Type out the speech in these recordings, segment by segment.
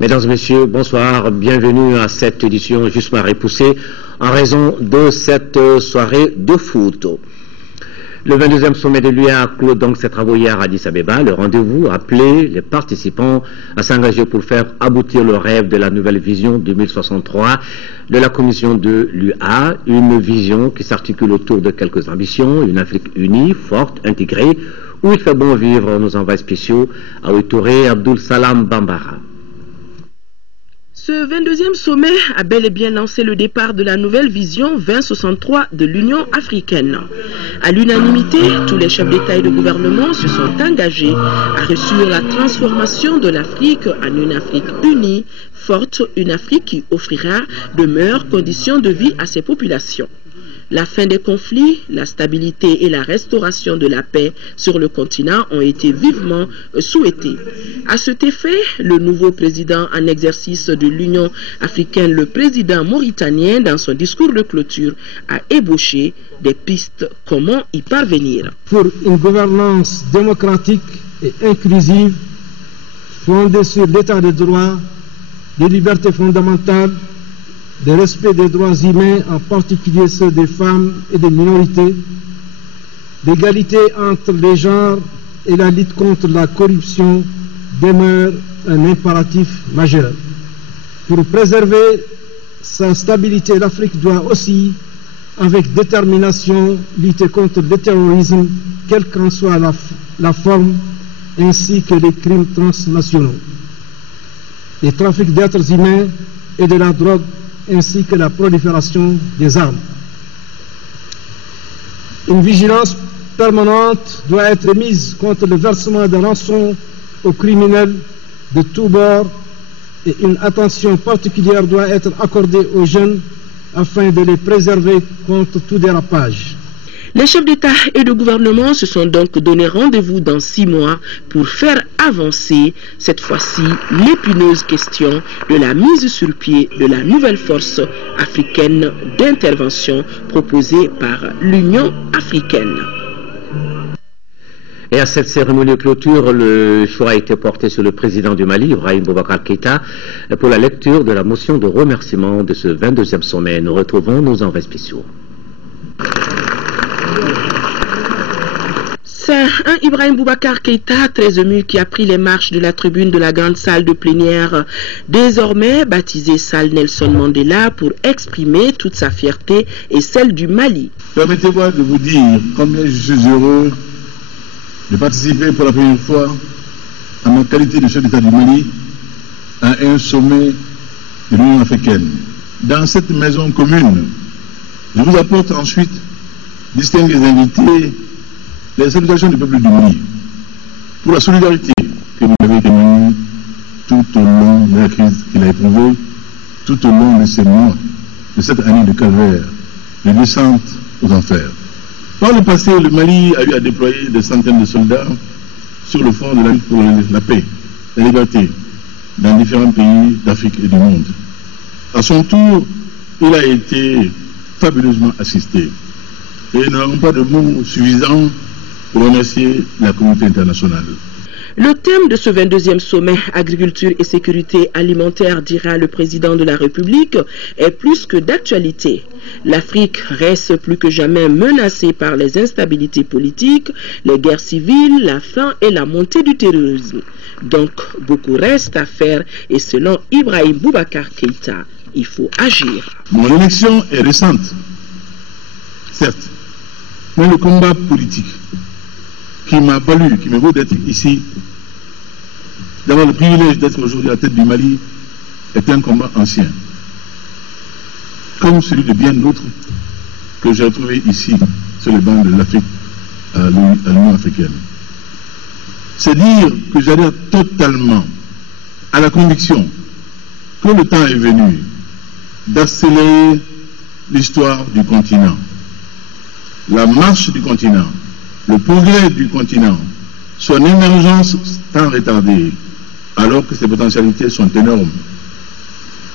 Mesdames et messieurs, bonsoir, bienvenue à cette édition justement repoussée en raison de cette soirée de foot. Le 22e sommet de l'UA clôt donc ses travaux hier à Addis Abeba. Le rendez-vous appelait les participants à s'engager pour faire aboutir le rêve de la nouvelle vision 2063 de la commission de l'UA, une vision qui s'articule autour de quelques ambitions, une Afrique unie, forte, intégrée, où il fait bon vivre. Nos envois spéciaux à Ouitouré, Abdul Salam Bambara. Ce 22e sommet a bel et bien lancé le départ de la nouvelle vision 2063 de l'Union africaine. À l'unanimité, tous les chefs d'État et de gouvernement se sont engagés à réussir la transformation de l'Afrique en une Afrique unie, forte, une Afrique qui offrira de meilleures conditions de vie à ses populations. La fin des conflits, la stabilité et la restauration de la paix sur le continent ont été vivement souhaitées. À cet effet, le nouveau président en exercice de l'Union africaine, le président mauritanien, dans son discours de clôture, a ébauché des pistes comment y parvenir. Pour une gouvernance démocratique et inclusive, fondée sur l'état de droit, des libertés fondamentales, le respect des droits humains, en particulier ceux des femmes et des minorités, l'égalité entre les genres et la lutte contre la corruption demeure un impératif majeur. Pour préserver sa stabilité, l'Afrique doit aussi, avec détermination, lutter contre le terrorisme, quelle qu'en soit la forme, ainsi que les crimes transnationaux, les trafics d'êtres humains et de la drogue, ainsi que la prolifération des armes. Une vigilance permanente doit être mise contre le versement de rançons aux criminels de tous bords et une attention particulière doit être accordée aux jeunes afin de les préserver contre tout dérapage. Les chefs d'État et de gouvernement se sont donc donné rendez-vous dans 6 mois pour faire avancer, cette fois-ci, l'épineuse question de la mise sur pied de la nouvelle force africaine d'intervention proposée par l'Union africaine. Et à cette cérémonie de clôture, le choix a été porté sur le président du Mali, Ibrahim Boubacar Keïta, pour la lecture de la motion de remerciement de ce 22e sommet. Nous retrouvons nos envois spéciaux. C'est un Ibrahim Boubacar Keïta très ému qui a pris les marches de la tribune de la grande salle de plénière, désormais baptisée salle Nelson Mandela, pour exprimer toute sa fierté et celle du Mali. Permettez-moi de vous dire combien je suis heureux de participer pour la première fois, à ma qualité de chef d'État du Mali, à un sommet de l'Union africaine. Dans cette maison commune, je vous apporte ensuite, distingués invités, les salutations du peuple du Mali pour la solidarité que vous avez témoignée tout au long de la crise qu'il a éprouvée, tout au long de ces mois, de cette année de calvaire, de descente aux enfers. Par le passé, le Mali a eu à déployer des centaines de soldats sur le front de la lutte pour la paix, la liberté, dans différents pays d'Afrique et du monde. À son tour, il a été fabuleusement assisté. Et nous n'avons pas de mots suffisants pour remercier la communauté internationale. Le thème de ce 22e sommet, agriculture et sécurité alimentaire, dira le président de la République, est plus que d'actualité. L'Afrique reste plus que jamais menacée par les instabilités politiques, les guerres civiles, la faim et la montée du terrorisme. Donc, beaucoup reste à faire et selon Ibrahim Boubacar Keïta, il faut agir. Mon élection est récente, certes, mais le combat politique qui m'a valu, qui me vaut d'être ici, d'avoir le privilège d'être aujourd'hui à la tête du Mali, est un combat ancien. Comme celui de bien d'autres que j'ai retrouvé ici, sur les bancs de l'Afrique, à l'Union africaine. C'est dire que j'adhère totalement à la conviction que le temps est venu d'accélérer l'histoire du continent, la marche du continent, le progrès du continent, son émergence tant retardée, alors que ses potentialités sont énormes.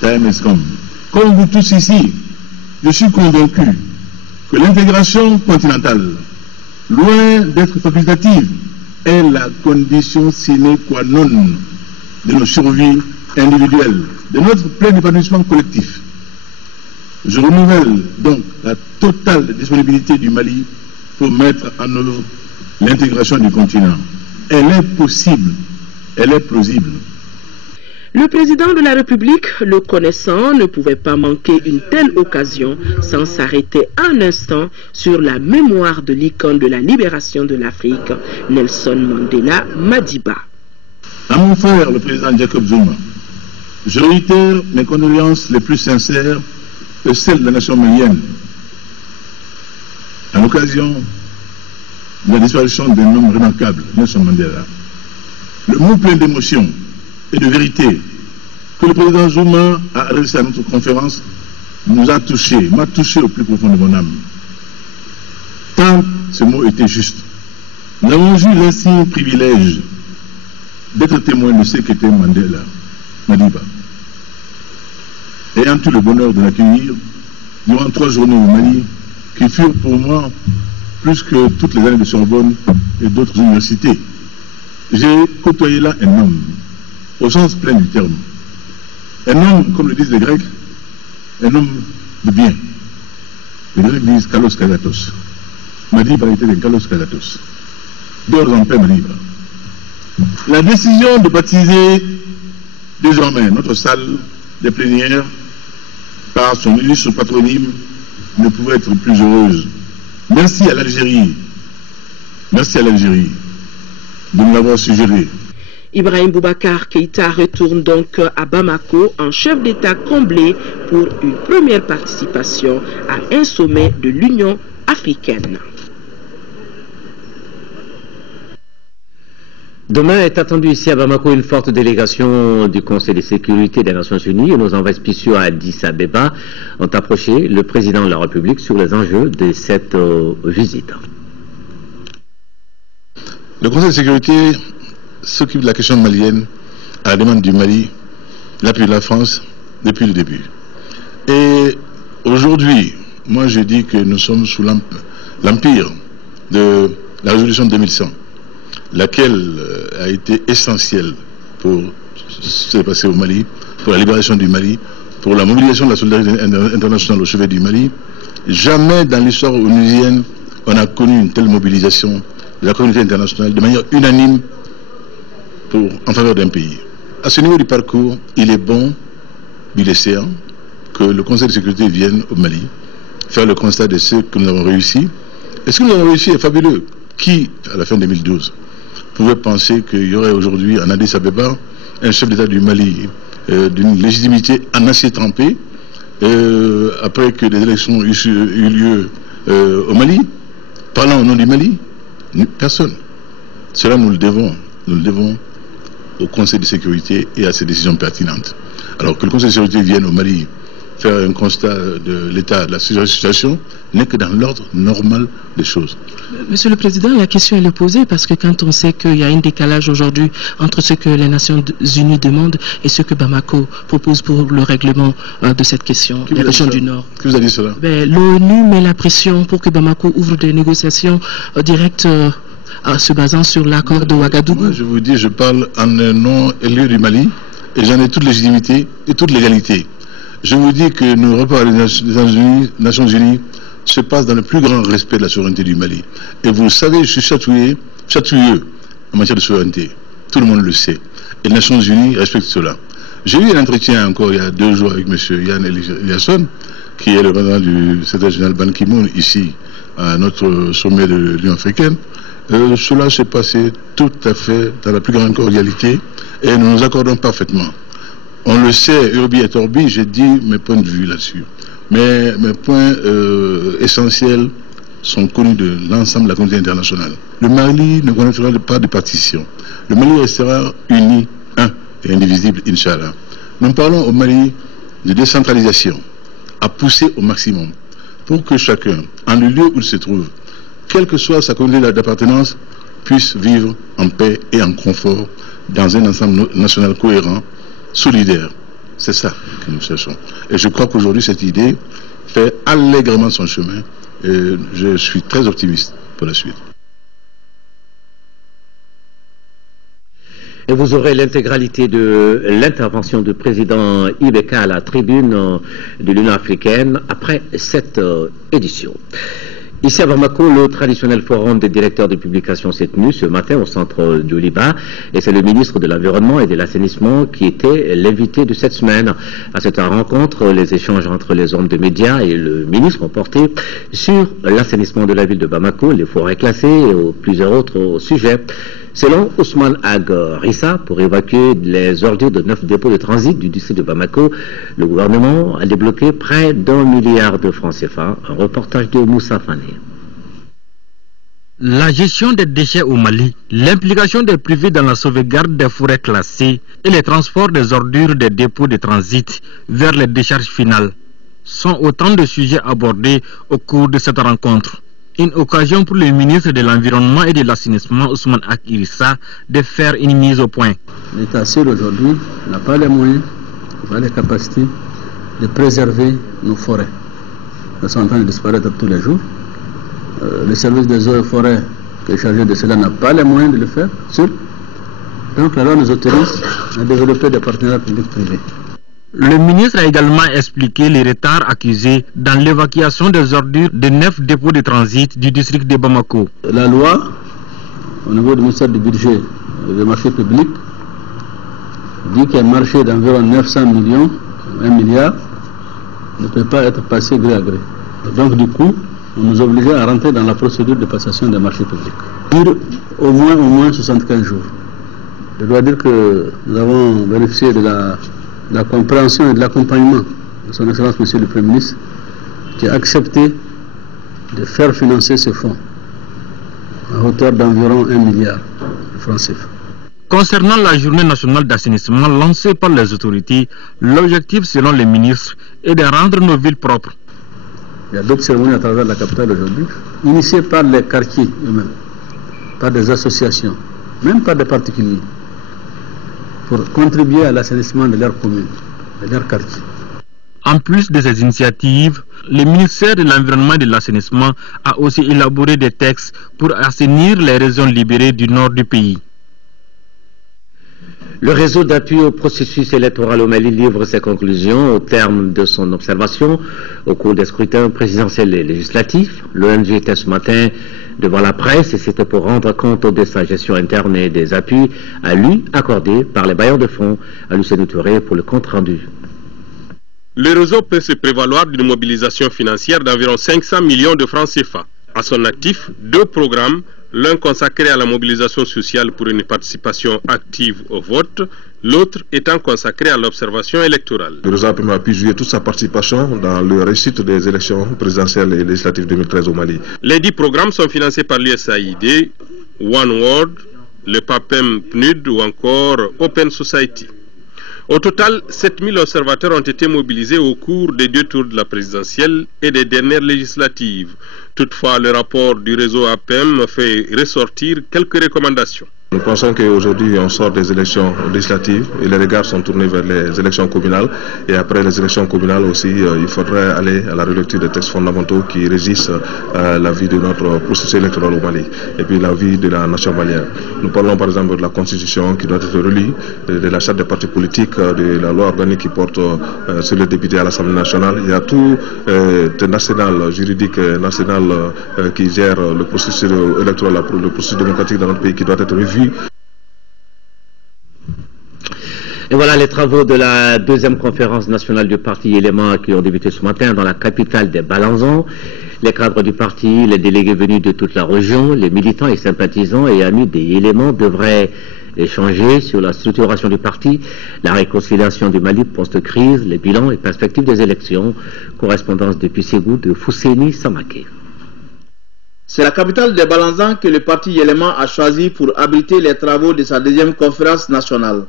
Time has come. Comme vous tous ici, je suis convaincu que l'intégration continentale, loin d'être facultative, est la condition sine qua non de nos survies individuelle, de notre plein épanouissement collectif. Je renouvelle donc la totale disponibilité du Mali pour mettre en œuvre l'intégration du continent. Elle est possible, elle est plausible. Le président de la République, le connaissant, ne pouvait pas manquer une telle occasion sans s'arrêter un instant sur la mémoire de l'icône de la libération de l'Afrique, Nelson Mandela Madiba. À mon frère, le président Jacob Zuma, je réitère mes condoléances les plus sincères que celles de la nation malienne à l'occasion de la disparition d'un homme remarquable, Nelson Mandela. Le mot plein d'émotion et de vérité que le président Zuma a adressé à notre conférence nous a touchés, m'a touché au plus profond de mon âme. Tant ce mot était juste. Nous avons eu l'insigne privilège d'être témoins de ce qu'était Mandela Madiba. Ayant eu le bonheur de l'accueillir durant 3 journées au Mali, qui furent pour moi plus que toutes les années de Sorbonne et d'autres universités. J'ai côtoyé là un homme, au sens plein du terme. Un homme, comme le disent les Grecs, un homme de bien. Les Grecs disent Kalos Kagatos. Madiba était un Kalos Kagatos. Dors en paix, Madiba. La décision de baptiser désormais notre salle des plénières par son illustre patronyme ne pouvait être plus heureuse. Merci à l'Algérie de nous l'avoir suggéré. Ibrahim Boubacar Keïta retourne donc à Bamako en chef d'État comblé pour une première participation à un sommet de l'Union africaine. Demain est attendue ici à Bamako une forte délégation du Conseil de sécurité des Nations Unies et nos envoyés spéciaux à Addis Abeba ont approché le président de la République sur les enjeux de cette visite. Le Conseil de sécurité s'occupe de la question malienne à la demande du Mali, l'appui de la France depuis le début. Et aujourd'hui, moi je dis que nous sommes sous l'empire de la résolution 2100. Laquelle a été essentielle pour ce qui s'est passé au Mali, pour la libération du Mali, pour la mobilisation de la solidarité internationale au chevet du Mali. Jamais dans l'histoire onusienne, on a connu une telle mobilisation de la communauté internationale de manière unanime en faveur d'un pays. À ce niveau du parcours, il est bon, bilaisséant, que le Conseil de sécurité vienne au Mali faire le constat de ce que nous avons réussi. Et ce que nous avons réussi est fabuleux. Qui, à la fin 2012, pouvait penser qu'il y aurait aujourd'hui en Addis Abeba un chef d'État du Mali d'une légitimité en acier trempé après que des élections aient eu lieu au Mali, parlant au nom du Mali? Personne. Cela nous le devons au Conseil de sécurité et à ses décisions pertinentes. Alors que le Conseil de sécurité vienne au Mali faire un constat de l'état de la situation n'est que dans l'ordre normal des choses. Monsieur le Président, la question elle est posée parce que quand on sait qu'il y a un décalage aujourd'hui entre ce que les Nations Unies demandent et ce que Bamako propose pour le règlement de cette question, la région du Nord. Qui vous a dit cela? L'ONU met la pression pour que Bamako ouvre des négociations directes se basant sur l'accord de Ouagadougou. Moi, je vous dis, je parle en un nom élu du Mali et j'en ai toute légitimité et toute légalité. Je vous dis que nos rapports des Nations Unies se passent dans le plus grand respect de la souveraineté du Mali. Et vous le savez, je suis chatouilleux en matière de souveraineté. Tout le monde le sait. Et les Nations Unies respectent cela. J'ai eu un entretien encore il y a 2 jours avec M. Yann Eliasson, qui est le président du secrétaire général Ban Ki-moon, ici, à notre sommet de l'Union africaine. Cela s'est passé tout à fait dans la plus grande cordialité et nous nous accordons parfaitement. On le sait, Urbi et Orbi, j'ai dit mes points de vue là-dessus. Mais mes points essentiels sont connus de l'ensemble de la communauté internationale. Le Mali ne connaîtra pas de partition. Le Mali restera uni, un et indivisible, Inch'Allah. Nous parlons au Mali de décentralisation, à pousser au maximum, pour que chacun, en le lieu où il se trouve, quelle que soit sa communauté d'appartenance, puisse vivre en paix et en confort dans un ensemble national cohérent, solidaire. C'est ça que nous cherchons. Et je crois qu'aujourd'hui, cette idée fait allègrement son chemin. Et je suis très optimiste pour la suite. Et vous aurez l'intégralité de l'intervention du président Ibeka à la tribune de l'Union africaine après cette édition. Ici à Bamako, le traditionnel forum des directeurs de publication s'est tenu ce matin au centre du Liba et c'est le ministre de l'Environnement et de l'Assainissement qui était l'invité de cette semaine. À cette rencontre, les échanges entre les hommes de médias et le ministre ont porté sur l'assainissement de la ville de Bamako, les forêts classées et plusieurs autres sujets. Selon Ousmane Ag Rissa, pour évacuer les ordures de 9 dépôts de transit du district de Bamako, le gouvernement a débloqué près d'1 milliard de francs CFA. Un reportage de Moussa Fane. La gestion des déchets au Mali, l'implication des privés dans la sauvegarde des forêts classées et les transports des ordures des dépôts de transit vers les décharges finales sont autant de sujets abordés au cours de cette rencontre. Une occasion pour le ministre de l'Environnement et de l'Assainissement, Ousmane Ag Rissa, de faire une mise au point. L'État seul aujourd'hui n'a pas les moyens, pas les capacités de préserver nos forêts. Elles sont en train de disparaître tous les jours. Le service des eaux et forêts qui est chargé de cela n'a pas les moyens de le faire seul. Donc la loi nous autorise à développer des partenariats publics-privés. Le ministre a également expliqué les retards accusés dans l'évacuation des ordures de 9 dépôts de transit du district de Bamako. La loi, au niveau du ministère du Budget et des marchés publics, dit qu'un marché d'environ 900 millions, 1 milliard, ne peut pas être passé gré à gré. Et donc du coup, on nous obligeait à rentrer dans la procédure de passation des marchés publics. Dure au moins 75 jours. Je dois dire que nous avons bénéficié de la compréhension et de l'accompagnement de son Excellence Monsieur le Premier ministre, qui a accepté de faire financer ce fonds à hauteur d'environ 1 milliard de francs CFA. Concernant la journée nationale d'assainissement lancée par les autorités, l'objectif selon les ministres est de rendre nos villes propres. Il y a d'autres cérémonies à travers la capitale aujourd'hui, initiées par les quartiers eux-mêmes, par des associations, même par des particuliers, pour contribuer à l'assainissement de leurs communes, de leurs quartiers. En plus de ces initiatives, le ministère de l'Environnement et de l'Assainissement a aussi élaboré des textes pour assainir les régions libérées du nord du pays. Le réseau d'appui au processus électoral au Mali livre ses conclusions au terme de son observation au cours des scrutins présidentiels et législatifs. L'ONG était ce matin devant la presse et c'était pour rendre compte de sa gestion interne et des appuis à lui accordés par les bailleurs de fonds. À Lucien Touré pour le compte rendu. Le réseau peut se prévaloir d'une mobilisation financière d'environ 500 millions de francs CFA. À son actif, 2 programmes, l'un consacré à la mobilisation sociale pour une participation active au vote, l'autre étant consacré à l'observation électorale. Le réseau a pu jouer toute sa participation dans le réussite des élections présidentielles et législatives 2013 au Mali. Les 10 programmes sont financés par l'USAID, One World, le PAPEM PNUD ou encore Open Society. Au total, 7000 observateurs ont été mobilisés au cours des 2 tours de la présidentielle et des dernières législatives. Toutefois, le rapport du réseau APEM fait ressortir quelques recommandations. Nous pensons qu'aujourd'hui on sort des élections législatives et les regards sont tournés vers les élections communales et après les élections communales aussi il faudrait aller à la relecture des textes fondamentaux qui régissent la vie de notre processus électoral au Mali et puis la vie de la nation malienne. Nous parlons par exemple de la constitution qui doit être relue, de la charte des partis politiques, de la loi organique qui porte sur les députés à l'Assemblée nationale. Il y a tout un arsenal juridique, un arsenal qui gère le processus électoral, le processus démocratique dans notre pays qui doit être revu. Et voilà les travaux de la 2e conférence nationale du parti Élément qui ont débuté ce matin dans la capitale des Balanzons. Les cadres du parti, les délégués venus de toute la région, les militants et sympathisants et amis des Éléments devraient échanger sur la structuration du parti, la réconciliation du Mali post-crise, les bilans et perspectives des élections. Correspondance depuis Ségou de Fousséni Samaké. C'est la capitale des Balanzans que le parti Élément a choisi pour abriter les travaux de sa 2e conférence nationale.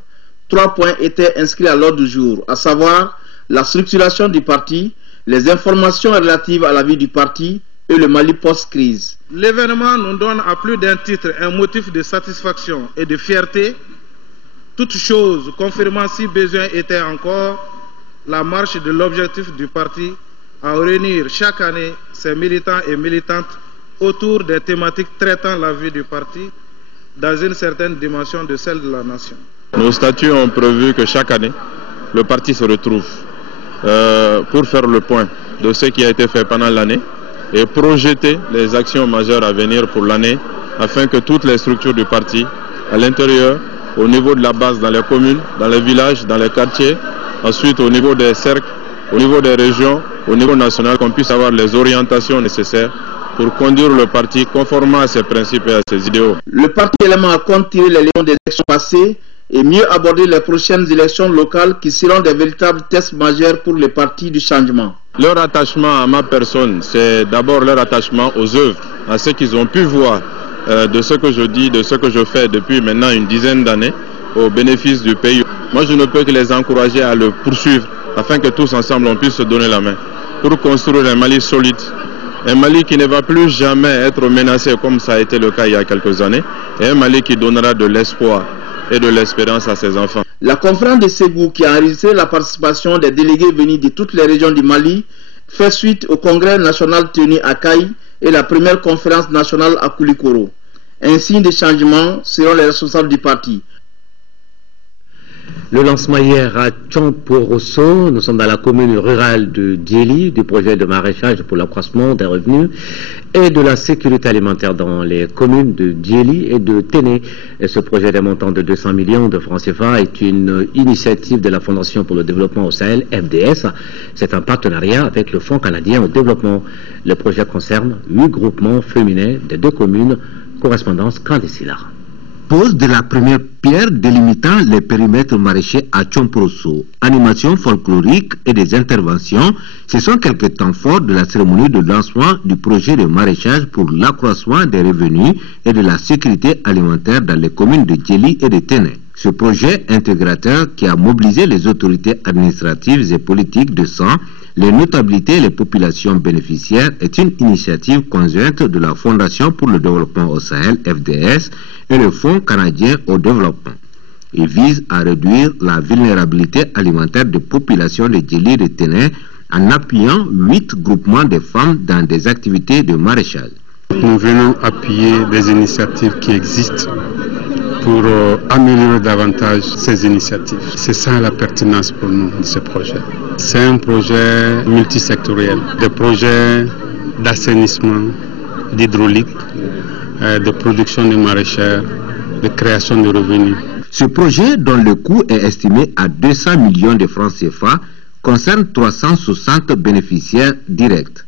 3 points étaient inscrits à l'ordre du jour, à savoir la structuration du parti, les informations relatives à la vie du parti et le Mali post-crise. L'événement nous donne à plus d'un titre un motif de satisfaction et de fierté, toute chose confirmant si besoin était encore la marche de l'objectif du parti à réunir chaque année ses militants et militantes autour des thématiques traitant la vie du parti, dans une certaine dimension de celle de la nation. Nos statuts ont prévu que chaque année, le parti se retrouve pour faire le point de ce qui a été fait pendant l'année et projeter les actions majeures à venir pour l'année afin que toutes les structures du parti, à l'intérieur, au niveau de la base, dans les communes, dans les villages, dans les quartiers, ensuite au niveau des cercles, au niveau des régions, au niveau national, qu'on puisse avoir les orientations nécessaires pour conduire le parti conformément à ses principes et à ses idéaux. Le parti élément compte tirer les leçons des élections passées et mieux aborder les prochaines élections locales qui seront des véritables tests majeurs pour les partis du changement. Leur attachement à ma personne, c'est d'abord leur attachement aux œuvres, à ce qu'ils ont pu voir de ce que je dis, de ce que je fais depuis maintenant une dizaine d'années au bénéfice du pays. Moi, je ne peux que les encourager à le poursuivre afin que tous ensemble on puisse se donner la main pour construire un Mali solide, un Mali qui ne va plus jamais être menacé comme ça a été le cas il y a quelques années, et un Mali qui donnera de l'espoir et de l'espérance à ses enfants. La conférence de Ségou, qui a enregistré la participation des délégués venus de toutes les régions du Mali, fait suite au congrès national tenu à Caille et la première conférence nationale à Koulikoro. Un signe de changement selon les responsables du parti. Le lancement hier à Tchomporosso, nous sommes dans la commune rurale de Diéli, du projet de maraîchage pour l'accroissement des revenus et de la sécurité alimentaire dans les communes de Diéli et de Téné. Et ce projet d'un montant de 200 millions de francs CFA est une initiative de la Fondation pour le développement au Sahel, FDS. C'est un partenariat avec le Fonds canadien au développement. Le projet concerne 8 groupements féminins des 2 communes. Correspondance Candicilla. Pose de la première pierre délimitant les périmètres maraîchers à Tchomporosso, animation folklorique et des interventions, ce sont quelques temps forts de la cérémonie de lancement du projet de maraîchage pour l'accroissement des revenus et de la sécurité alimentaire dans les communes de Diéli et de Téné. Ce projet intégrateur qui a mobilisé les autorités administratives et politiques de sang, les notabilités et les populations bénéficiaires est une initiative conjointe de la Fondation pour le développement au Sahel, FDS, et le Fonds canadien au développement. Il vise à réduire la vulnérabilité alimentaire des populations de Diéli et de Téné en appuyant 8 groupements de femmes dans des activités de maraîchage. Nous venons appuyer des initiatives qui existent pour améliorer davantage ces initiatives. C'est ça la pertinence pour nous de ce projet. C'est un projet multisectoriel, des projets d'assainissement, d'hydraulique, de production de maraîchères, de création de revenus. Ce projet, dont le coût est estimé à 200 millions de francs CFA, concerne 360 bénéficiaires directs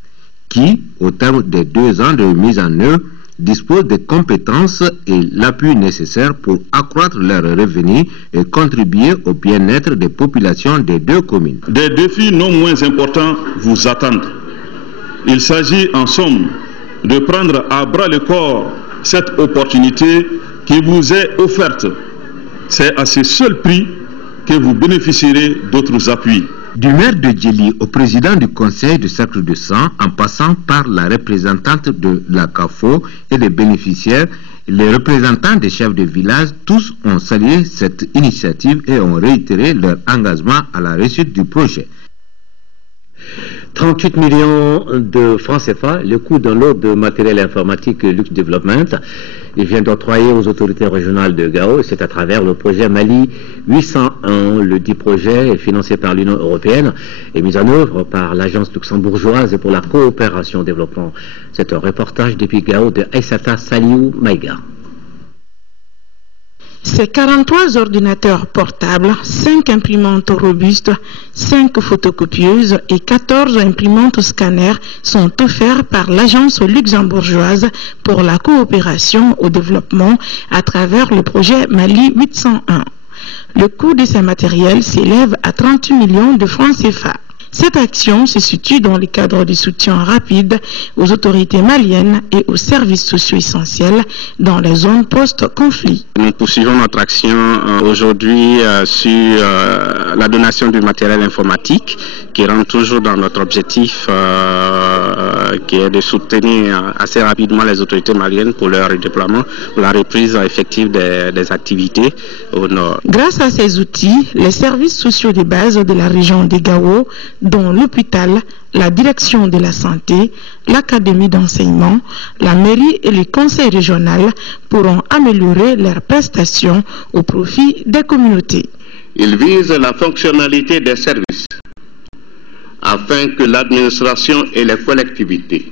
qui, au terme des 2 ans de mise en œuvre, disposent des compétences et l'appui nécessaire pour accroître leurs revenus et contribuer au bien-être des populations des 2 communes. Des défis non moins importants vous attendent. Il s'agit en somme de prendre à bras le corps cette opportunité qui vous est offerte. C'est à ce seul prix que vous bénéficierez d'autres appuis. Du maire de Diéli au président du conseil de cercle de sang, en passant par la représentante de la CAFO et les bénéficiaires, les représentants des chefs de village, tous ont salué cette initiative et ont réitéré leur engagement à la réussite du projet. 38 millions de francs CFA, le coût d'un lot de matériel informatique Luxe Development. Il vient d'octroyer aux autorités régionales de Gao, et c'est à travers le projet Mali 801. Le dit projet est financé par l'Union européenne et mis en œuvre par l'agence luxembourgeoise pour la coopération au développement. C'est un reportage depuis Gao de Aïssata Saliou Maïga. Ces 43 ordinateurs portables, 5 imprimantes robustes, 5 photocopieuses et 14 imprimantes scanners sont offerts par l'agence luxembourgeoise pour la coopération au développement à travers le projet Mali 801. Le coût de ces matériels s'élève à 38 millions de francs CFA. Cette action se situe dans le cadre du soutien rapide aux autorités maliennes et aux services sociaux essentiels dans les zones post-conflit. Nous poursuivons notre action aujourd'hui sur la donation du matériel informatique qui rentre toujours dans notre objectif qui est de soutenir assez rapidement les autorités maliennes pour leur déploiement, pour la reprise effective des activités au nord. Grâce à ces outils, les services sociaux de base de la région de Gao, dont l'hôpital, la direction de la santé, l'académie d'enseignement, la mairie et le conseil régional pourront améliorer leurs prestations au profit des communautés. Il vise la fonctionnalité des services afin que l'administration et les collectivités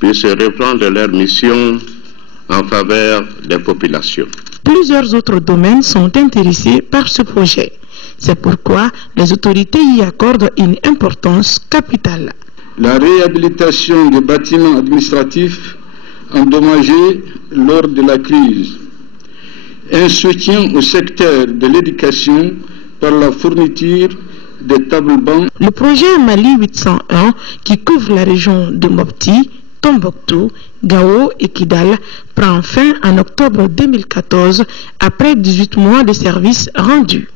puissent reprendre leur mission en faveur des populations. Plusieurs autres domaines sont intéressés par ce projet. C'est pourquoi les autorités y accordent une importance capitale. La réhabilitation des bâtiments administratifs endommagés lors de la crise. Un soutien au secteur de l'éducation par la fourniture des tables-bancs. Le projet Mali 801, qui couvre la région de Mopti, Tombouctou, Gao et Kidal, prend fin en octobre 2014 après 18 mois de services rendus.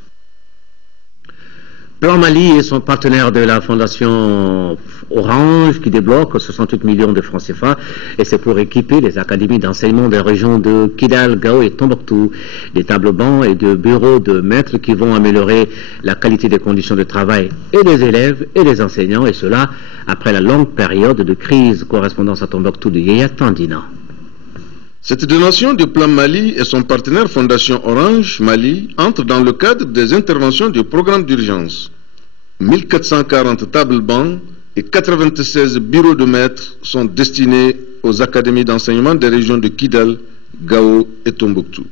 Plan Mali et son partenaire de la Fondation Orange qui débloque 68 millions de francs CFA et c'est pour équiper les académies d'enseignement des régions de Kidal, Gao et Tombouctou. Des tables bancs et de bureaux de maîtres qui vont améliorer la qualité des conditions de travail et des élèves et des enseignants et cela après la longue période de crise. Correspondance à Tombouctou de Yaya Tandina. Cette donation du Plan Mali et son partenaire Fondation Orange Mali entre dans le cadre des interventions du programme d'urgence. 1440 tables-bancs et 96 bureaux de maîtres sont destinés aux académies d'enseignement des régions de Kidal, Gao et Tombouctou.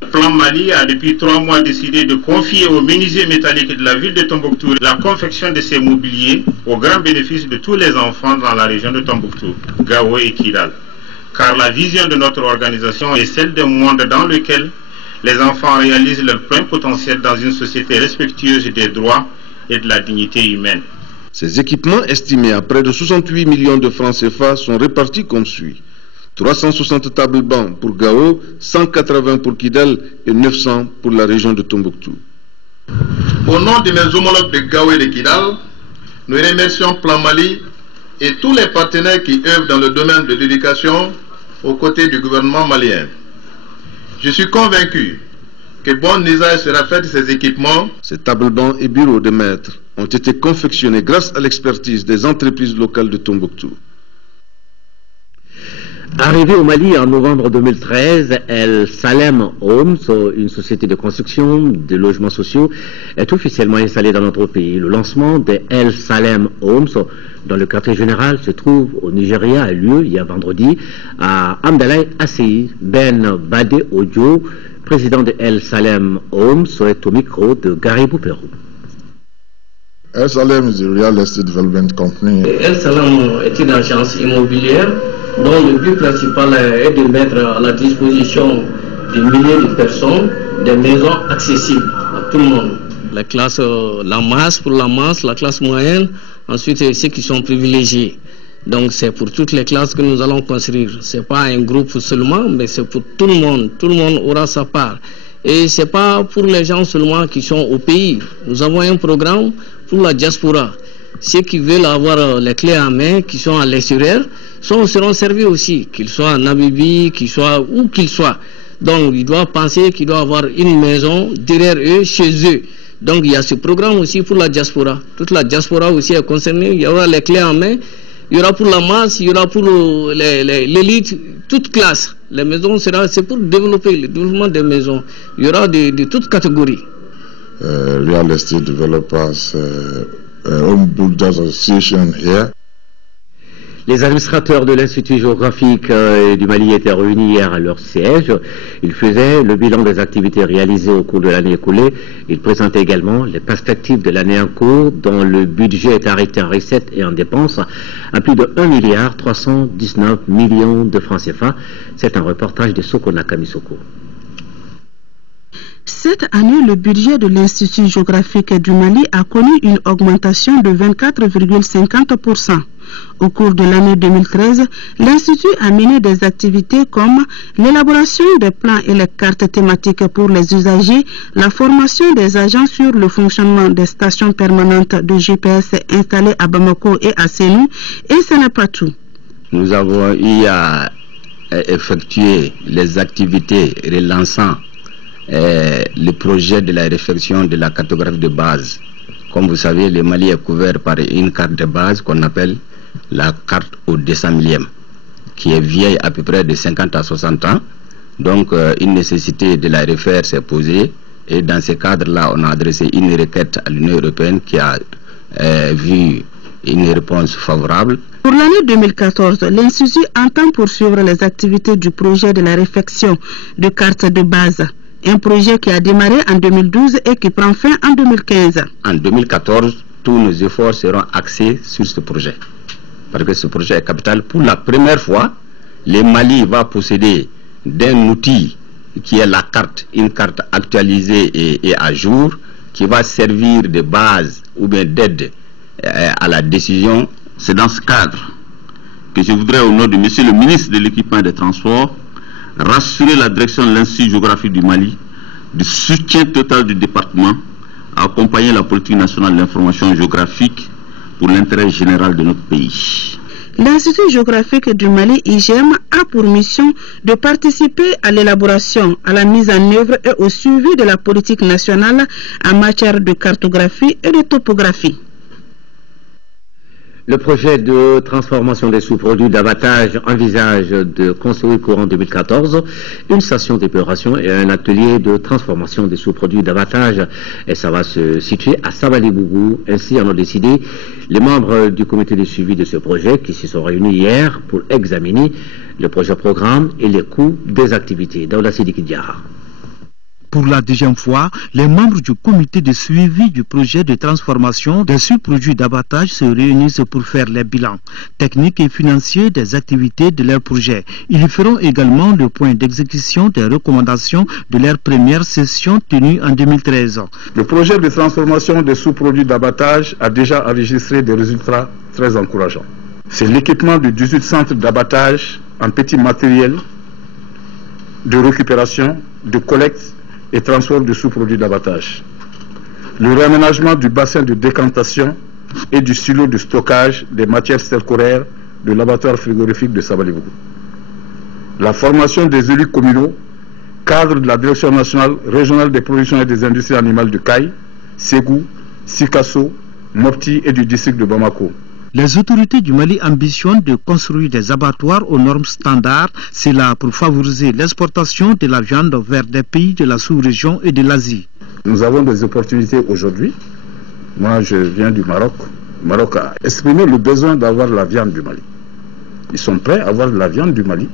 Le Plan Mali a depuis 3 mois décidé de confier au menuisier métallique de la ville de Tombouctou la confection de ces mobiliers au grand bénéfice de tous les enfants dans la région de Tombouctou, Gao et Kidal. Car la vision de notre organisation est celle d'un monde dans lequel les enfants réalisent leur plein potentiel dans une société respectueuse des droits et de la dignité humaine. Ces équipements estimés à près de 68 millions de francs CFA sont répartis comme suit. 360 tables-bancs pour Gao, 180 pour Kidal et 900 pour la région de Tombouctou. Au nom de mes homologues de Gao et de Kidal, nous remercions Plan Mali et tous les partenaires qui œuvrent dans le domaine de l'éducation aux côtés du gouvernement malien. Je suis convaincu que bon usage sera fait de ces équipements. Ces tables-bancs et bureaux de maîtres ont été confectionnés grâce à l'expertise des entreprises locales de Tombouctou. Arrivé au Mali en novembre 2013, El Salem Homes, une société de construction de logements sociaux, est officiellement installée dans notre pays. Le lancement de El Salem Homes dans le quartier général se trouve au Nigeria a lieu hier vendredi à Amdalaï Assi. Ben Bade Ojo, président de El Salem Homes, est au micro de Garibou Pérou. El Salem is a real estate development company. El Salem est une agence immobilière dont le but principal est de mettre à la disposition de milliers de personnes des maisons accessibles à tout le monde. La classe, la masse pour la masse, la classe moyenne, ensuite ceux qui sont privilégiés. Donc c'est pour toutes les classes que nous allons construire. Ce n'est pas un groupe seulement, mais c'est pour tout le monde. Tout le monde aura sa part. Et ce n'est pas pour les gens seulement qui sont au pays. Nous avons un programme pour la diaspora. Ceux qui veulent avoir les clés en main, qui sont à l'extérieur, seront servis aussi, qu'ils soient en Namibie, qu'ils soient où qu'ils soient. Donc, ils doivent penser qu'ils doivent avoir une maison derrière eux, chez eux. Donc, il y a ce programme aussi pour la diaspora. Toute la diaspora aussi est concernée. Il y aura les clés en main. Il y aura pour la masse, il y aura pour l'élite, toute classe. Les maisons, c'est pour développer le développement des maisons. Il y aura de toutes catégories. Real estate developers, home builders association here. Les administrateurs de l'Institut géographique du Mali étaient réunis hier à leur siège. Ils faisaient le bilan des activités réalisées au cours de l'année écoulée. Ils présentaient également les perspectives de l'année en cours dont le budget est arrêté en recettes et en dépenses à plus de 1,319 milliard de francs CFA. C'est un reportage de Soko Nakamisoko. Cette année, le budget de l'Institut géographique du Mali a connu une augmentation de 24,50%. Au cours de l'année 2013, l'Institut a mené des activités comme l'élaboration des plans et les cartes thématiques pour les usagers, la formation des agents sur le fonctionnement des stations permanentes de GPS installées à Bamako et à Sénou, et ce n'est pas tout. Nous avons eu à effectuer les activités relançant le projet de la réflexion de la cartographie de base. Comme vous savez, le Mali est couvert par une carte de base qu'on appelle la carte au 200 millième, qui est vieille à peu près de 50 à 60 ans. Donc, une nécessité de la refaire s'est posée. Et dans ce cadre-là, on a adressé une requête à l'Union européenne qui a vu une réponse favorable. Pour l'année 2014, l'Institut entend poursuivre les activités du projet de la réflexion de cartes de base. Un projet qui a démarré en 2012 et qui prend fin en 2015. En 2014, tous nos efforts seront axés sur ce projet. Parce que ce projet est capital. Pour la première fois, le Mali va posséder d'un outil qui est la carte, une carte actualisée et à jour, qui va servir de base ou bien d'aide à la décision. C'est dans ce cadre que je voudrais, au nom de Monsieur le ministre de l'Équipement et des Transports, rassurer la direction de l'Institut géographique du Mali du soutien total du département à accompagner la politique nationale de l'information géographique pour l'intérêt général de notre pays. L'Institut géographique du Mali, IGM, a pour mission de participer à l'élaboration, à la mise en œuvre et au suivi de la politique nationale en matière de cartographie et de topographie. Le projet de transformation des sous-produits d'abattage envisage de construire courant 2014 une station d'épuration et un atelier de transformation des sous-produits d'abattage. Et ça va se situer à Sabali-Bougou. Ainsi en ont décidé les membres du comité de suivi de ce projet qui se sont réunis hier pour examiner le projet programme et les coûts des activités. Dans la Sidiki Diara. Pour la deuxième fois, les membres du comité de suivi du projet de transformation des sous-produits d'abattage se réunissent pour faire les bilans techniques et financiers des activités de leur projet. Ils feront également le point d'exécution des recommandations de leur première session tenue en 2013. Le projet de transformation des sous-produits d'abattage a déjà enregistré des résultats très encourageants. C'est l'équipement de 18 centres d'abattage en petits matériels de récupération, de collecte et transport de sous-produits d'abattage. Le réaménagement du bassin de décantation et du silo de stockage des matières stercoraires de l'abattoir frigorifique de Sabali-Bougou. La formation des élus communaux, cadres de la Direction nationale régionale des productions et des industries animales de Caille, Ségou, Sikasso, Mopti et du district de Bamako. Les autorités du Mali ambitionnent de construire des abattoirs aux normes standards, c'est là pour favoriser l'exportation de la viande vers des pays de la sous-région et de l'Asie. Nous avons des opportunités aujourd'hui. Moi, je viens du Maroc. Le Maroc a exprimé le besoin d'avoir la viande du Mali. Ils sont prêts à avoir la viande du Mali,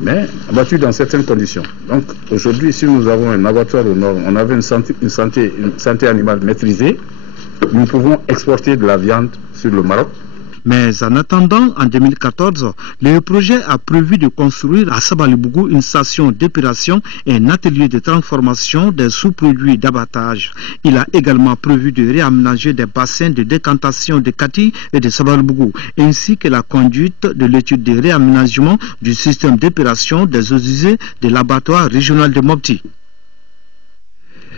mais abattue dans certaines conditions. Donc aujourd'hui, si nous avons un abattoir aux normes, on avait une santé animale maîtrisée, nous pouvons exporter de la viande sur le Maroc. Mais en attendant, en 2014, le projet a prévu de construire à Sabali-Bougou une station d'épuration et un atelier de transformation des sous-produits d'abattage. Il a également prévu de réaménager des bassins de décantation de Kati et de Sabali-Bougou, ainsi que la conduite de l'étude de réaménagement du système d'épuration des eaux usées de l'abattoir régional de Mopti.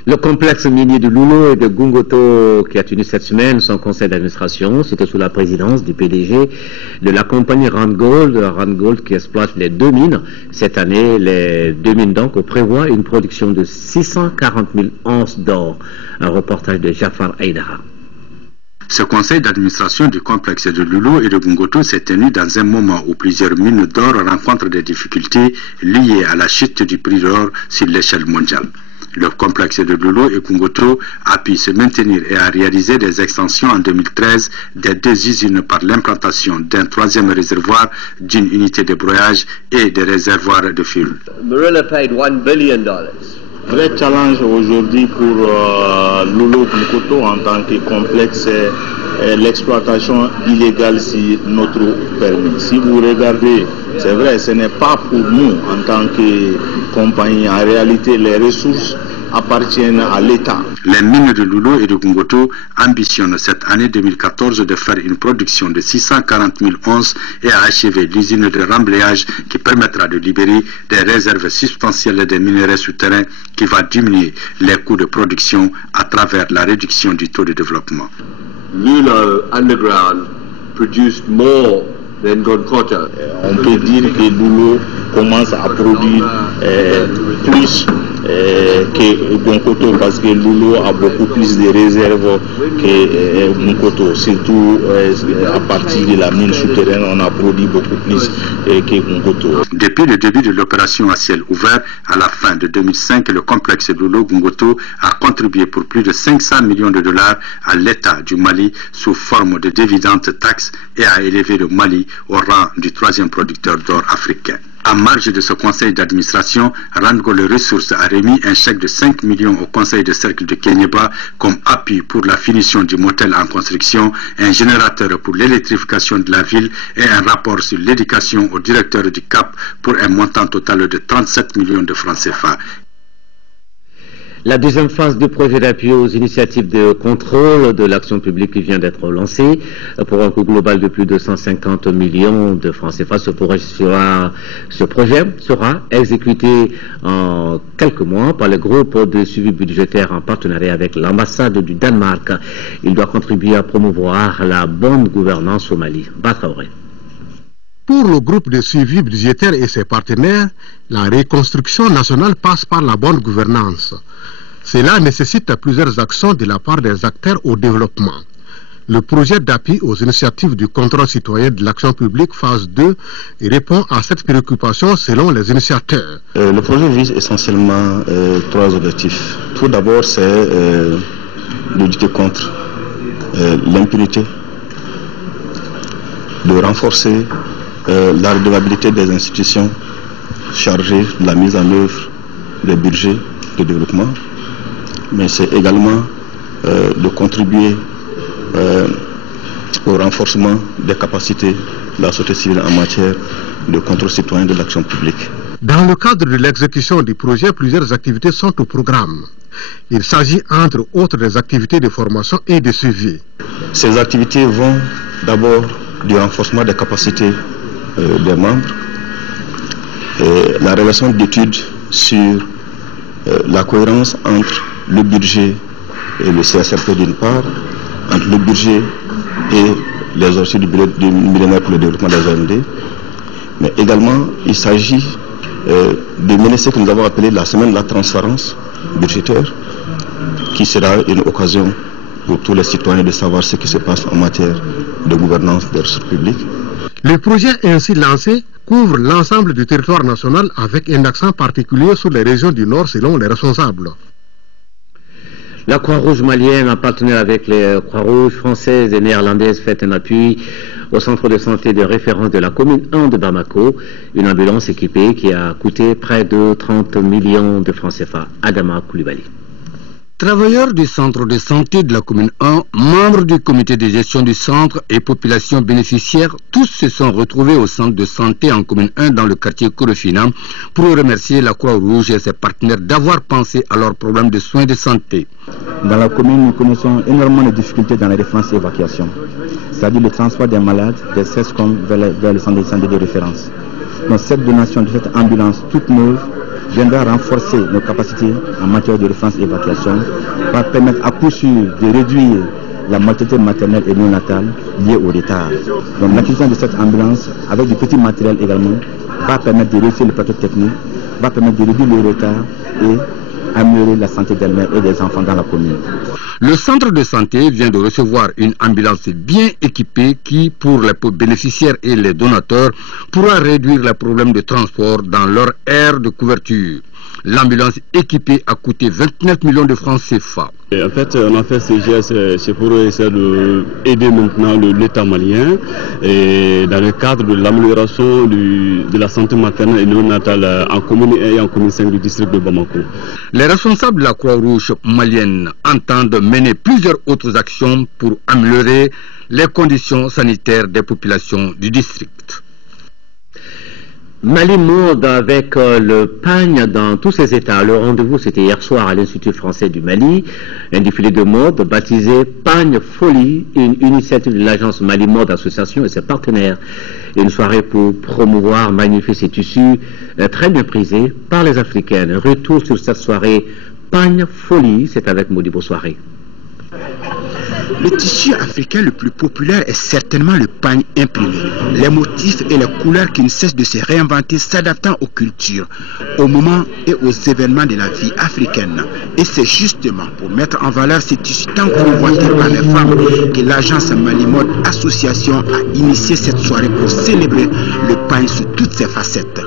Le complexe minier de Loulo et de Gungoto qui a tenu cette semaine son conseil d'administration, c'était sous la présidence du PDG de la compagnie Randgold qui exploite les 2 mines. Cette année, les 2 mines donc prévoient une production de 640 000 onces d'or. Un reportage de Jafar Aïdara. Ce conseil d'administration du complexe de Loulo et de Gungoto s'est tenu dans un moment où plusieurs mines d'or rencontrent des difficultés liées à la chute du prix d'or sur l'échelle mondiale. Le complexe de Loulo et Gungoto a pu se maintenir et a réalisé des extensions en 2013 des 2 usines par l'implantation d'un 3e réservoir, d'une unité de broyage et des réservoirs de fuel. Morila paid $1 billion. Vrai challenge aujourd'hui pour Loulo Gungoto en tant que complexe, l'exploitation illégale si notre permis. Si vous regardez, c'est vrai, ce n'est pas pour nous en tant que compagnie. En réalité, les ressources appartiennent à l'État. Les mines de Loulo et de Gungoto ambitionnent cette année 2014 de faire une production de 640 000 onces et à achever l'usine de remblayage qui permettra de libérer des réserves substantielles de minerais souterrains qui va diminuer les coûts de production à travers la réduction du taux de développement. Lulo Underground produced more than Gonkota. On peut dire que Loulo commence à produire plus que Gungoto parce que Loulo a beaucoup plus de réserves que Gungoto. Surtout à partir de la mine souterraine, on a produit beaucoup plus que Gungoto. Depuis le début de l'opération à ciel ouvert, à la fin de 2005, le complexe Loulo-Gungoto a contribué pour plus de 500 millions de dollars à l'État du Mali sous forme de dividendes, taxes et a élevé le Mali au rang du 3e producteur d'or africain. En marge de ce conseil d'administration, Randgold Ressources a remis un chèque de 5 millions au conseil de cercle de Kenyeba comme appui pour la finition du motel en construction, un générateur pour l'électrification de la ville et un rapport sur l'éducation au directeur du CAP pour un montant total de 37 millions de francs CFA. La deuxième phase du projet d'appui aux initiatives de contrôle de l'action publique vient d'être lancée pour un coût global de plus de 150 millions de francs CFA. Ce projet sera exécuté en quelques mois par le groupe de suivi budgétaire en partenariat avec l'ambassade du Danemark. Il doit contribuer à promouvoir la bonne gouvernance au Mali. Batraoré. Pour le groupe de suivi budgétaire et ses partenaires, la reconstruction nationale passe par la bonne gouvernance. Cela nécessite plusieurs actions de la part des acteurs au développement. Le projet d'appui aux initiatives du contrôle citoyen de l'action publique phase 2 répond à cette préoccupation selon les initiateurs. Le projet vise essentiellement 3 objectifs. Tout d'abord, c'est de lutter contre l'impunité, de renforcer la redevabilité des institutions chargées de la mise en œuvre des budgets de développement, mais c'est également de contribuer au renforcement des capacités de la société civile en matière de contrôle citoyen de l'action publique. Dans le cadre de l'exécution du projet, plusieurs activités sont au programme. Il s'agit entre autres des activités de formation et de suivi. Ces activités vont d'abord du renforcement des capacités des membres, la relation d'études sur la cohérence entre le budget et le CSRP d'une part, entre le budget et les objectifs du millénaire pour le développement des OMD, mais également il s'agit de mener ce que nous avons appelé la semaine de la transparence budgétaire, qui sera une occasion pour tous les citoyens de savoir ce qui se passe en matière de gouvernance des ressources publiques. Le projet ainsi lancé couvre l'ensemble du territoire national avec un accent particulier sur les régions du Nord selon les responsables. La Croix-Rouge malienne, en partenariat avec les Croix-Rouges françaises et néerlandaises, fait un appui au centre de santé de référence de la commune 1 de Bamako, une ambulance équipée qui a coûté près de 30 millions de francs CFA. Adama Koulibaly. Travailleurs du centre de santé de la commune 1, membres du comité de gestion du centre et population bénéficiaire, tous se sont retrouvés au centre de santé en commune 1 dans le quartier Korofina pour remercier la Croix-Rouge et ses partenaires d'avoir pensé à leurs problèmes de soins de santé. Dans la commune, nous connaissons énormément de difficultés dans les références et évacuations, c'est-à-dire le transport des malades des CESCOM vers le centre de santé de référence. Donc cette donation de cette ambulance toute neuve viendra renforcer nos capacités en matière de référence et évacuation, va permettre à coup sûr de réduire la mortalité maternelle et néonatale liée au retard. Donc l'acquisition de cette ambulance, avec du petit matériel également, va permettre de réussir le plateau technique, va permettre de réduire le retard et améliorer la santé des mères et des enfants dans la commune. Le centre de santé vient de recevoir une ambulance bien équipée qui, pour les bénéficiaires et les donateurs, pourra réduire les problèmes de transport dans leur aire de couverture. L'ambulance équipée a coûté 29 millions de francs CFA. En fait, on a fait ce geste, c'est pour essayer d'aider maintenant l'État malien et dans le cadre de l'amélioration de la santé maternelle et néonatale en commune 1 et en commune 5 du district de Bamako. Les responsables de la Croix-Rouge malienne entendent mener plusieurs autres actions pour améliorer les conditions sanitaires des populations du district. Mali Mode avec le pagne dans tous ses états. Le rendez-vous, c'était hier soir à l'Institut français du Mali. Un défilé de mode baptisé Pagne Folie, une initiative de l'agence Mali Mode Association et ses partenaires. Une soirée pour promouvoir, magnifier ces tissus très bien prisés par les Africaines. Retour sur cette soirée Pagne Folie, c'est avec Modibo Soirée. Le tissu africain le plus populaire est certainement le pagne imprimé. Les motifs et les couleurs qui ne cessent de se réinventer, s'adaptant aux cultures, aux moments et aux événements de la vie africaine. Et c'est justement pour mettre en valeur ces tissus tant convoités par les femmes que l'agence Mali Mode Association a initié cette soirée pour célébrer le pagne sous toutes ses facettes.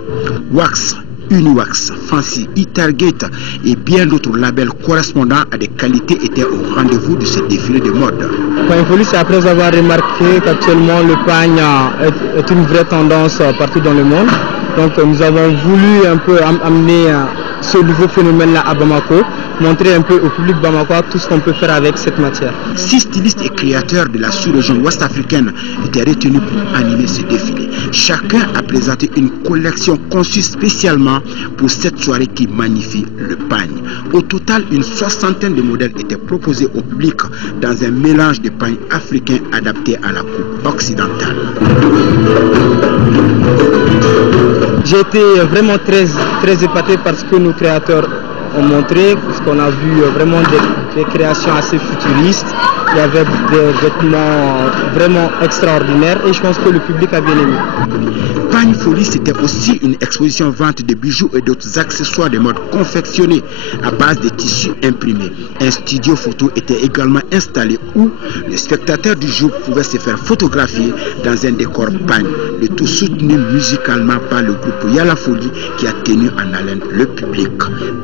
Wax, Uniwax, Fancy, Itargate et bien d'autres labels correspondant à des qualités étaient au rendez-vous de ce défilé de mode. Pagne Folie, c'est après avoir remarqué qu'actuellement le pagne est une vraie tendance partout dans le monde. Donc nous avons voulu un peu amener ce nouveau phénomène-là à Bamako, montrer un peu au public bamakois tout ce qu'on peut faire avec cette matière. 6 stylistes et créateurs de la sous-région ouest-africaine étaient retenus pour animer ce défilé. Chacun a présenté une collection conçue spécialement pour cette soirée qui magnifie le pagne. Au total, une 60aine de modèles étaient proposés au public dans un mélange de pagne africain adapté à la coupe occidentale. J'ai été vraiment très épaté par ce que nos créateurs ont montré, parce qu'on a vu vraiment des créations assez futuristes. Il y avait des vêtements vraiment extraordinaires et je pense que le public a bien aimé. Pagne Folie, c'était aussi une exposition vente de bijoux et d'autres accessoires de mode confectionnés à base de tissus imprimés. Un studio photo était également installé où les spectateurs du jour pouvaient se faire photographier dans un décor pagne, le tout soutenu musicalement par le groupe Yala Folie qui a tenu en haleine le public.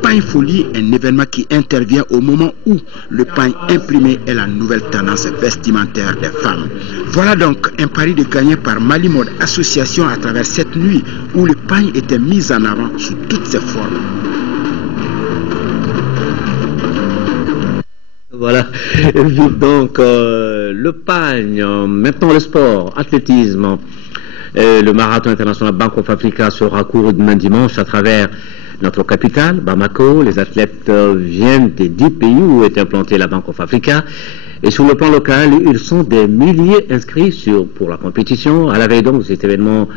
Pagne Folie, un événement qui intervient au moment où le pagne imprimé est la nouvelle tendance vestimentaire des femmes. Voilà donc un pari de gagner par Mali Mode Association à travers cette nuit où le pagne était mis en avant sous toutes ses formes. Voilà, donc le pagne, maintenant le sport, athlétisme, le marathon international Bank of Africa sera couru demain dimanche à travers notre capitale, Bamako. Les athlètes viennent des 10 pays où est implantée la Bank of Africa. Et sur le plan local, ils sont des milliers inscrits pour la compétition. À la veille donc de cet événement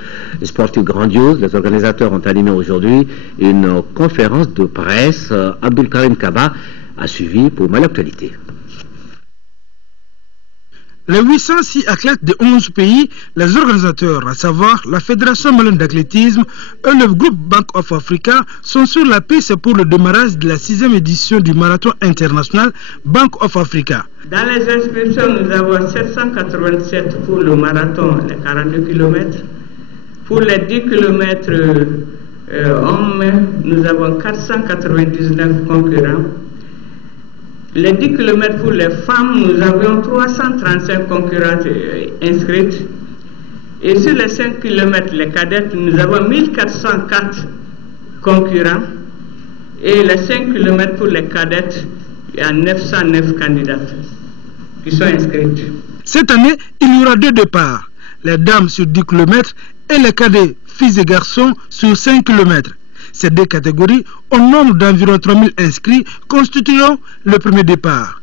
sportif grandiose, les organisateurs ont animé aujourd'hui une conférence de presse. Abdul Karim Kaba a suivi pour Mali Actualité. Les 806 athlètes de 11 pays, les organisateurs, à savoir la Fédération malienne d'athlétisme et le groupe Bank of Africa, sont sur la piste pour le démarrage de la 6e édition du marathon international Bank of Africa. Dans les inscriptions, nous avons 787 pour le marathon, les 42 km. Pour les 10 km hommes, nous avons 499 concurrents. Les 10 km pour les femmes, nous avions 335 concurrentes inscrites. Et sur les 5 km, les cadettes, nous avons 1404 concurrents. Et les 5 km pour les cadettes, il y a 909 candidates qui sont inscrites. Cette année, il y aura 2 départs. Les dames sur 10 km et les cadets, filles et garçons, sur 5 km. Ces 2 catégories, au nombre d'environ 3000 inscrits, constitueront le premier départ.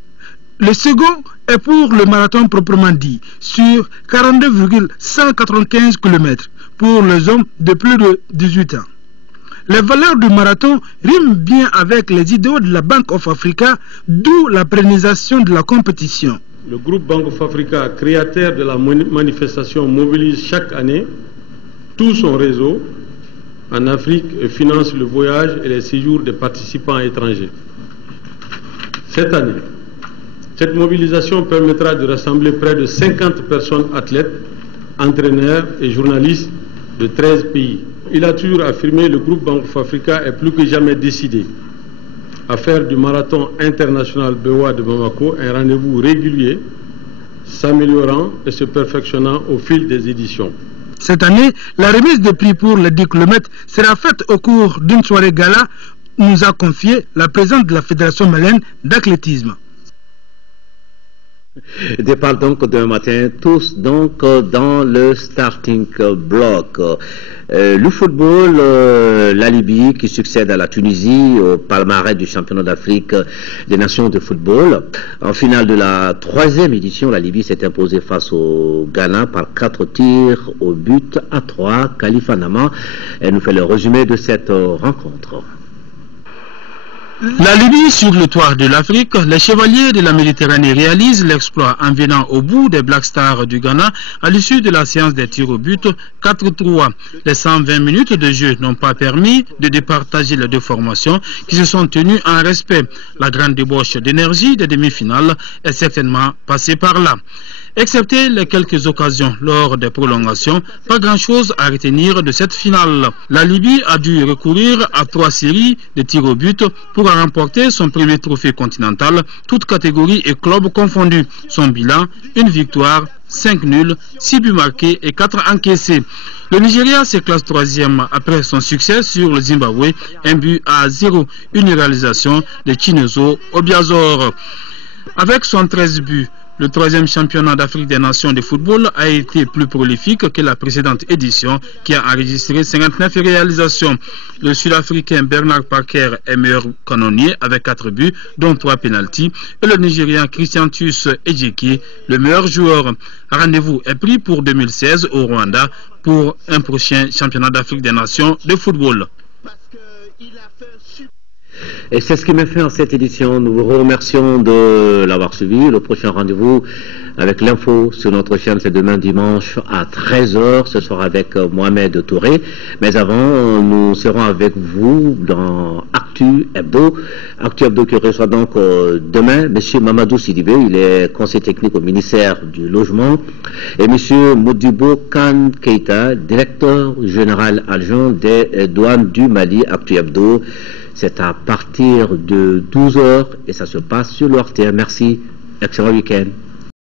Le second est pour le marathon proprement dit, sur 42,195 km, pour les hommes de plus de 18 ans. Les valeurs du marathon riment bien avec les idéaux de la Bank of Africa, d'où la pérennisation de la compétition. Le groupe Bank of Africa, créateur de la manifestation, mobilise chaque année tout son réseau en Afrique et finance le voyage et les séjours des participants étrangers. Cette année, cette mobilisation permettra de rassembler près de 50 personnes athlètes, entraîneurs et journalistes de 13 pays. Il a toujours affirmé que le groupe Bank of Africa est plus que jamais décidé à faire du marathon international BOA de Bamako un rendez-vous régulier, s'améliorant et se perfectionnant au fil des éditions. Cette année, la remise des prix pour les 10 km sera faite au cours d'une soirée gala, nous a confié la présidente de la Fédération malienne d'athlétisme. Départ donc demain matin, tous donc dans le starting block. Le football, la Libye qui succède à la Tunisie au palmarès du championnat d'Afrique des nations de football. En finale de la 3e édition, la Libye s'est imposée face au Ghana par 4 tirs au but à 3. Khalifa Nama nous fait le résumé de cette rencontre. La Libye sur le toit de l'Afrique, les chevaliers de la Méditerranée réalisent l'exploit en venant au bout des Black Stars du Ghana à l'issue de la séance des tirs au but 4-3. Les 120 minutes de jeu n'ont pas permis de départager les deux formations qui se sont tenues en respect. La grande débauche d'énergie des demi-finales est certainement passée par là. Excepté les quelques occasions lors des prolongations, pas grand-chose à retenir de cette finale. La Libye a dû recourir à 3 séries de tirs au but pour remporter son premier trophée continental, toutes catégories et clubs confondus. Son bilan, une victoire, 5 nuls, 6 buts marqués et 4 encaissés. Le Nigeria se classe 3e après son succès sur le Zimbabwe, 1-0, une réalisation de Chinezo Obiazor. Avec 73 buts, le 3e championnat d'Afrique des nations de football a été plus prolifique que la précédente édition qui a enregistré 59 réalisations. Le Sud-Africain Bernard Parker est meilleur canonnier avec 4 buts, dont 3 pénaltys, et le Nigérian Christiantus Ejeki, le meilleur joueur. Rendez-vous est pris pour 2016 au Rwanda pour un prochain championnat d'Afrique des nations de football. Et c'est ce qui met fin à cette édition. Nous vous remercions de l'avoir suivi. Le prochain rendez-vous avec l'info sur notre chaîne, c'est demain dimanche à 13h. Ce sera avec Mohamed Touré. Mais avant, nous serons avec vous dans Actu Hebdo. Actu Hebdo qui reçoit donc demain M. Mamadou Sidibé. Il est conseiller technique au ministère du Logement. Et M. Modibo Khan Keita, directeur général adjoint des douanes du Mali. Actu Hebdo. C'est à partir de 12h et ça se passe sur le RTM. Merci. Excellent week-end.